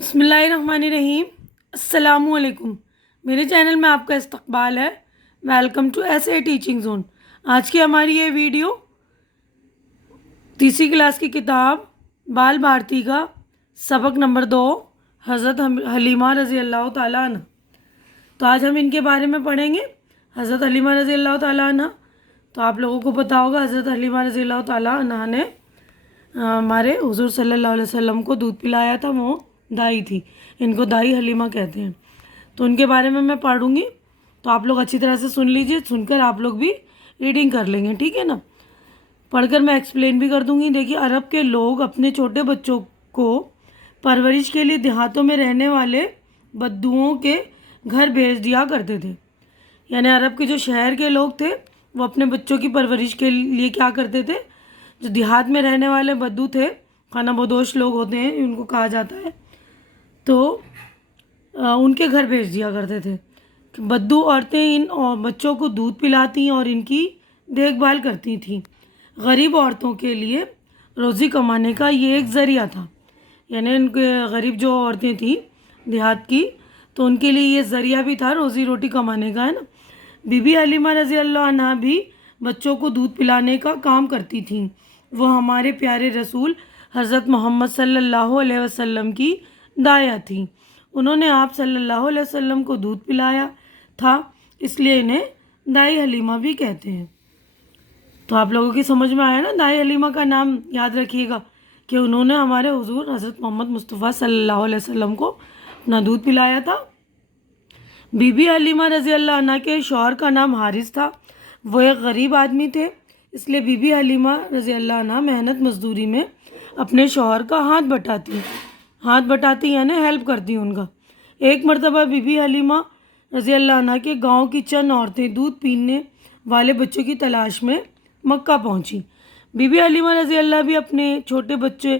بسم اللہ الرحمن الرحیم۔ السلام علیکم، میرے چینل میں آپ کا استقبال ہے۔ Welcome to S A teaching zone. آج کی ہماری یہ ویڈیو تیسری کلاس کی کتاب بال بھارتی کا سبق نمبر 2 حضرت حلیمہ رضی اللہ تعالیٰ عنہ۔ تو آج ہم ان کے بارے میں پڑھیں گے، حضرت حلیمہ رضی اللہ تعالیٰ عنہ۔ تو آپ لوگوں کو پتہ ہوگا حضرت حلیمہ رضی اللہ تعالیٰ عنہ نے ہمارے حضور صلی اللہ علیہ وسلم کو دودھ پلایا تھا۔ وہ دائی تھی، ان کو دائی حلیمہ کہتے ہیں۔ تو ان کے بارے میں پڑھوں گی، تو آپ لوگ اچھی طرح سے سن لیجئے، سن کر آپ لوگ بھی ریڈنگ کر لیں گے، ٹھیک ہے نا؟ پڑھ کر میں ایکسپلین بھی کر دوں گی۔ دیکھیے، عرب کے لوگ اپنے چھوٹے بچوں کو پرورش کے لیے دیہاتوں میں رہنے والے بدوؤں کے گھر بھیج دیا کرتے تھے۔ یعنی عرب کے جو شہر کے لوگ تھے وہ اپنے بچوں کی پرورش کے لیے کیا کرتے تھے؟ جو دیہات میں رہنے والے بدو تھے، خانہ بدوش لوگ ہوتے ہیں ان کو کہا جاتا ہے، تو ان کے گھر بھیج دیا کرتے تھے۔ بدو عورتیں ان بچوں کو دودھ پلاتی اور ان کی دیکھ بھال کرتی تھیں۔ غریب عورتوں کے لیے روزی کمانے کا یہ ایک ذریعہ تھا۔ یعنی ان کے غریب جو عورتیں تھیں دیہات کی، تو ان کے لیے یہ ذریعہ بھی تھا روزی روٹی کمانے کا، ہے نا؟ بی بی حلیمہ رضی اللہ عنہ بھی بچوں کو دودھ پلانے کا کام کرتی تھیں۔ وہ ہمارے پیارے رسول حضرت محمد صلی اللہ علیہ وسلم کی دایا تھیں۔ انہوں نے آپ صلی اللہ علیہ وسلم کو دودھ پلایا تھا، اس لیے انہیں دائی حلیمہ بھی کہتے ہیں۔ تو آپ لوگوں کی سمجھ میں آیا نا؟ دائی حلیمہ کا نام یاد رکھیے گا کہ انہوں نے ہمارے حضور حضرت محمد مصطفیٰ صلی اللہ علیہ وسلم کو اپنا دودھ پلایا تھا۔ بی بی حلیمہ رضی اللہ عنہ کے شوہر کا نام حارث تھا۔ وہ ایک غریب آدمی تھے، اس لیے بی بی حلیمہ رضی اللہ عنہ محنت مزدوری میں اپنے شوہر کا ہاتھ بٹاتی یعنی ہیلپ کرتی ان کا۔ ایک مرتبہ بی بی حلیمہ رضی اللہ عنہ کے گاؤں کی چند عورتیں دودھ پینے والے بچوں کی تلاش میں مکہ پہنچی۔ بی بی حلیمہ رضی اللہ بھی اپنے چھوٹے بچے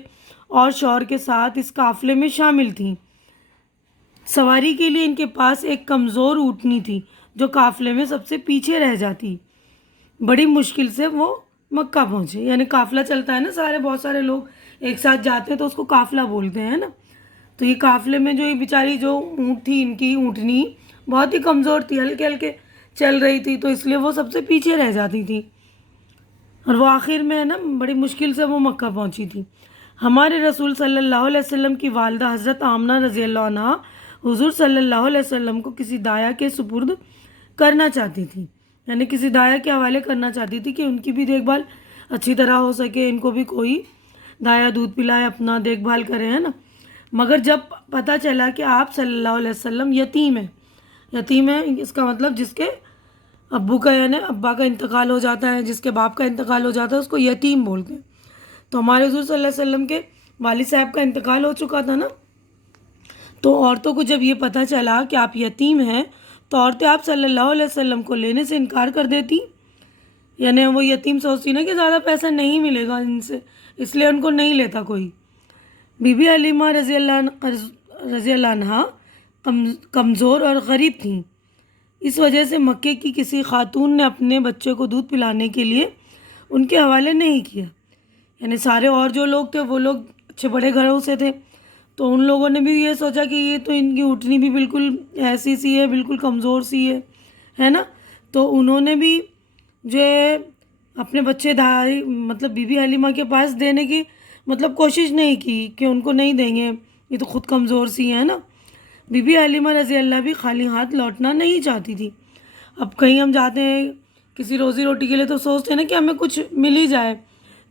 اور شوہر کے ساتھ اس قافلے میں شامل تھیں۔ سواری کے لیے ان کے پاس ایک کمزور اونٹنی تھی جو قافلے میں سب سے پیچھے رہ جاتی۔ بڑی مشکل سے وہ مکہ پہنچے۔ یعنی قافلہ چلتا ہے نا، بہت سارے لوگ ایک ساتھ جاتے ہیں تو اس کو قافلہ بولتے ہیں نا۔ تو یہ قافلے میں جو یہ بیچاری جو اونٹ تھی، ان کی اونٹنی بہت ہی کمزور تھی، ہلکے ہلکے چل رہی تھی، تو اس لیے وہ سب سے پیچھے رہ جاتی تھی، اور وہ آخر میں نا بڑی مشکل سے وہ مکہ پہنچی تھی۔ ہمارے رسول صلی اللہ علیہ وسلم کی والدہ حضرت آمنہ رضی اللہ عنہ حضور صلی اللہ علیہ وسلم کو کسی دایا کے سپرد کرنا چاہتی تھی۔ یعنی کسی دایا کے حوالے کرنا چاہتی تھی کہ ان کی بھی دیکھ بھال اچھی طرح ہو سکے، ان کو بھی کوئی دایا دودھ پلائے، اپنا دیکھ بھال کرے، ہے نا؟ مگر جب پتہ چلا کہ آپ صلی اللہ علیہ وسلم یتیم ہے، اس کا مطلب جس کے ابو کا یعنی ابا کا انتقال ہو جاتا ہے، جس کے باپ کا انتقال ہو جاتا ہے، اس کو یتیم بولتے ہیں۔ تو ہمارے حضور صلی اللہ علیہ وسلم کے والد صاحب کا انتقال ہو چکا تھا نا، تو عورتوں کو جب یہ پتہ چلا کہ آپ یتیم ہیں تو عورتیں آپ صلی اللہ علیہ وسلم کو لینے سے انکار کر دیتی۔ یعنی وہ یتیم سوچتی نا کہ زیادہ پیسہ نہیں ملے گا ان سے، اس لیے ان کو نہیں لیتا کوئی۔ بی بی حلیمہ رضی اللہ عنہ کمزور اور غریب تھیں، اس وجہ سے مکے کی کسی خاتون نے اپنے بچے کو دودھ پلانے کے لیے ان کے حوالے نہیں کیا۔ یعنی سارے اور جو لوگ تھے وہ لوگ اچھے بڑے گھروں سے تھے، تو ان لوگوں نے بھی یہ سوچا کہ یہ تو ان کی اونٹنی بھی بالکل ایسی سی ہے، بالکل کمزور سی ہے نا؟ تو انہوں نے بھی جو ہے اپنے بچے مطلب بی بی حلیمہ کے پاس دینے کی کوشش نہیں کی کہ ان کو نہیں دیں گے، یہ تو خود کمزور سی ہے نا۔ بی بی حلیمہ رضی اللہ بھی خالی ہاتھ لوٹنا نہیں چاہتی تھی۔ اب کہیں ہم جاتے ہیں کسی روزی روٹی کے لیے تو سوچتے ہیں نا کہ ہمیں کچھ مل ہی جائے،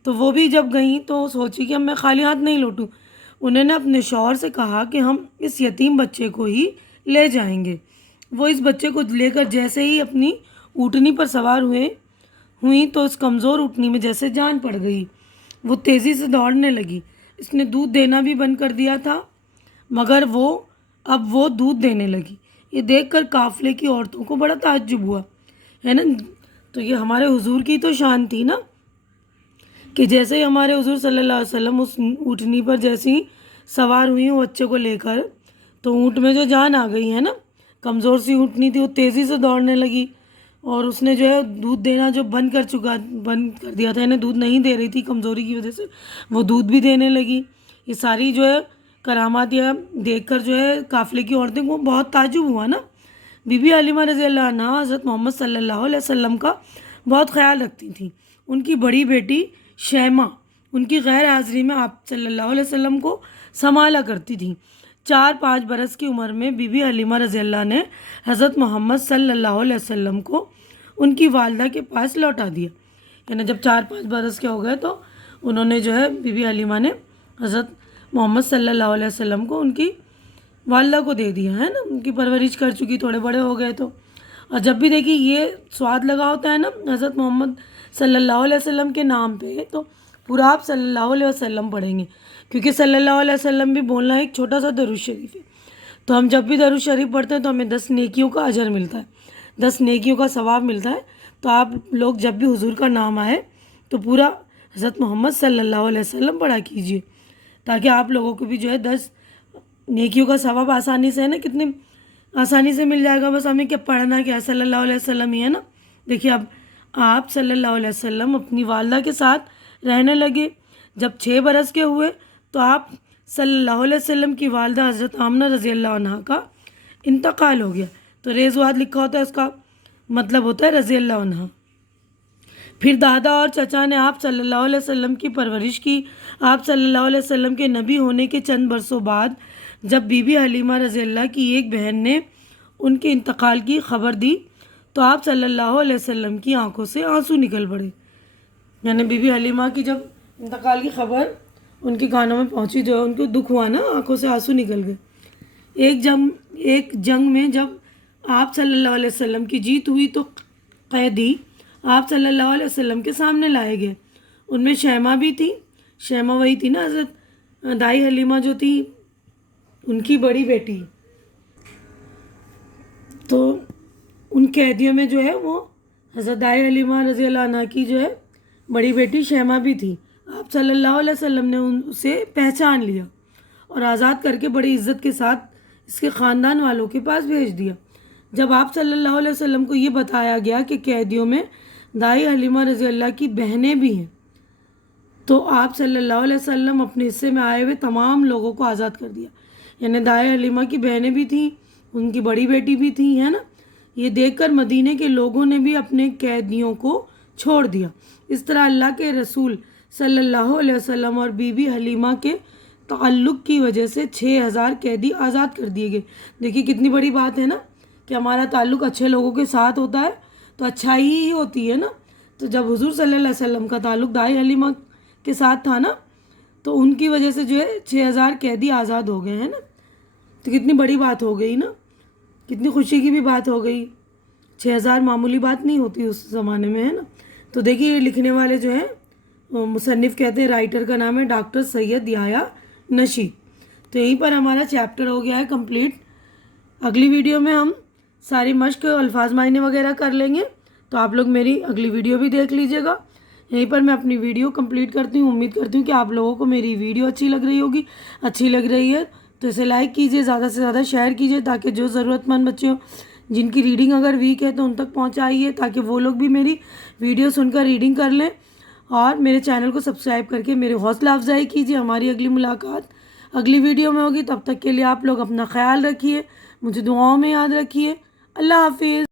تو وہ بھی جب گئیں تو سوچی کہ میں خالی ہاتھ نہیں لوٹوں۔ انہوں نے اپنے شوہر سے کہا کہ ہم اس یتیم بچے کو ہی لے جائیں گے۔ وہ اس بچے کو لے کر جیسے ہی اپنی اونٹنی پر سوار ہوئیں تو اس کمزور اونٹنی میں جیسے جان پڑ گئی، وہ تیزی سے دوڑنے لگی۔ اس نے دودھ دینا بھی بند کر دیا تھا، مگر اب وہ دودھ دینے لگی۔ یہ دیکھ کر قافلے کی عورتوں کو بڑا تعجب ہوا، ہے نا؟ تو یہ ہمارے حضور کی تو شان تھی نا کہ جیسے ہی ہمارے حضور صلی اللہ علیہ وسلم اس اونٹنی پر جیسے ہی سوار ہوئی وہ بچے کو لے کر، تو اونٹ میں جو جان آ گئی، ہے نا؟ کمزور سی اونٹنی تھی، وہ تیزی سے دوڑنے لگی، اور اس نے جو ہے دودھ دینا جو بند کر دیا تھا، یعنی دودھ نہیں دے رہی تھی کمزوری کی وجہ سے، وہ دودھ بھی دینے لگی۔ یہ ساری جو ہے کرامات یا دیکھ کر جو ہے قافلے کی عورتیں کو بہت تعجب ہوا نا. بی بی حلیمہ رضی اللہ عنہا حضرت محمد صلی اللہ علیہ وسلم کا بہت خیال رکھتی تھیں. ان کی بڑی بیٹی شیمہ ان کی غیر حاضری میں آپ صلی اللہ علیہ وسلم کو سنبھالا کرتی تھیں. 4-5 برس کی عمر میں بی بی حلیمہ رضی اللہ نے حضرت محمد صلی اللہ علیہ وسلم کو ان کی والدہ کے پاس لوٹا دیا. یعنی جب 4-5 برس کے ہو گئے تو انہوں نے جو ہے بی بی حلیمہ نے حضرت محمد صلی اللہ علیہ وسلم کو ان کی والدہ کو دے دیا ہے نا. ان کی پرورش کر چکی، تھوڑے بڑے ہو گئے تو. اور جب بھی دیکھیے یہ سواد لگا ہوتا ہے نا حضرت محمد صلی اللہ علیہ وسلم کے نام پہ، تو پورا آپ صلی اللہ علیہ وسلم پڑھیں گے، کیونکہ صلی اللہ علیہ وسلم بھی بولنا ایک چھوٹا سا درود شریف ہے. تو ہم جب بھی درود شریف پڑھتے ہیں تو ہمیں 10 نیکیوں کا اجر ملتا ہے، 10 نیکیوں کا ثواب ملتا ہے. تو آپ لوگ جب بھی حضور کا نام آئے تو پورا حضرت محمد صلی اللہ علیہ وسلم پڑھا کیجیے، تاکہ آپ لوگوں کو بھی جو ہے 10 نیکیوں کا ثواب آسانی سے ہے نا، کتنے آسانی سے مل جائے گا. بس ہمیں کیا پڑھنا کیا ہے، صلی اللہ علیہ وسلم ہی ہے نا. دیکھیے اب آپ صلی اللہ علیہ وسلم اپنی والدہ کے ساتھ رہنے لگے. جب 6 برس کے ہوئے تو آپ صلی اللہ علیہ وسلم کی والدہ حضرت آمنہ رضی اللہ عنہا کا انتقال ہو گیا. تو ریزواد لکھا ہوتا ہے، اس کا مطلب ہوتا ہے رضی اللہ عنہا. پھر دادا اور چچا نے آپ صلی اللہ علیہ وسلم کی پرورش کی. آپ صلی اللہ علیہ وسلم کے نبی ہونے کے چند برسوں بعد جب بی بی حلیمہ رضی اللہ کی ایک بہن نے ان کے انتقال کی خبر دی تو آپ صلی اللہ علیہ وسلم کی آنکھوں سے آنسو نکل پڑے. یعنی بی بی حلیمہ کی جب انتقال کی خبر ان کے کانوں میں پہنچی، جو ان کو دکھ ہوا نا، آنکھوں سے آنسو نکل گئے. ایک جنگ میں جب آپ صلی اللہ علیہ وسلم کی جیت ہوئی تو قیدی آپ صلی اللہ علیہ وسلم کے سامنے لائے گئے. ان میں شیمہ بھی تھی. شیمہ وہی تھی نا حضرت دائی حلیمہ جو تھی ان کی بڑی بیٹی. تو ان قیدیوں میں جو ہے وہ حضرت دائی حلیمہ رضی اللہ عنہ کی جو ہے بڑی بیٹی شیمہ بھی تھی. آپ صلی اللہ علیہ وسلم نے اسے پہچان لیا اور آزاد کر کے بڑی عزت کے ساتھ اس کے خاندان والوں کے پاس بھیج دیا. جب آپ صلی اللہ علیہ وسلم کو یہ بتایا گیا کہ قیدیوں میں دائی حلیمہ رضی اللہ کی بہنیں بھی ہیں تو آپ صلی اللہ علیہ وسلم اپنے حصے میں آئے ہوئے تمام لوگوں کو آزاد کر دیا. یعنی دائی حلیمہ کی بہنیں بھی تھیں، ان کی بڑی بیٹی بھی تھی، ہے نا. یہ دیکھ کر مدینے کے لوگوں نے بھی اپنے قیدیوں کو چھوڑ دیا. اس طرح اللہ کے رسول صلی اللہ علیہ وسلم اور بی بی حلیمہ کے تعلق کی وجہ سے 6000 قیدی آزاد کر دیے گئے. دیکھیے کتنی بڑی بات ہے نا کہ ہمارا تعلق اچھے لوگوں کے ساتھ ہوتا ہے تو اچھائی ہی ہوتی ہے نا. تو جب حضور صلی اللہ علیہ وسلم کا تعلق دائی حلیمہ کے ساتھ تھا نا تو ان کی وجہ سے جو ہے 6000 قیدی آزاد ہو گئے ہیں نا. تو کتنی بڑی بات ہو گئی نا، کتنی خوشی کی بھی بات ہو گئی. 6000 معمولی بات نہیں ہوتی اس زمانے میں، ہے نا. تو دیکھیے یہ لکھنے والے جو ہیں مصنف کہتے ہیں، رائٹر کا نام ہے ڈاکٹر سید یحییٰ نشی. تو یہیں پر ہمارا چیپٹر ہو گیا ہے کمپلیٹ. اگلی ویڈیو میں ہم ساری مشق الفاظ معنی وغیرہ کر لیں گے، تو آپ لوگ میری اگلی ویڈیو بھی دیکھ لیجیے گا. یہیں پر میں اپنی ویڈیو کمپلیٹ کرتی ہوں. امید کرتی ہوں کہ آپ لوگوں کو میری ویڈیو اچھی لگ رہی ہوگی. اچھی لگ رہی ہے تو اسے لائک کیجیے، زیادہ سے زیادہ شیئر کیجیے، تاکہ جو ضرورت مند بچے ہوں جن کی ریڈنگ اگر ویک ہے تو ان تک پہنچائیے، تاکہ وہ لوگ بھی میری ویڈیو سن کر ریڈنگ کر لیں. اور میرے چینل کو سبسکرائب کر کے میری حوصلہ افزائی کیجیے. ہماری اگلی ملاقات اگلی ویڈیو میں ہوگی. تب تک کے لیے آپ لوگ اپنا خیال رکھیے، مجھے دعاؤں میں یاد رکھیے. اللہ حافظ.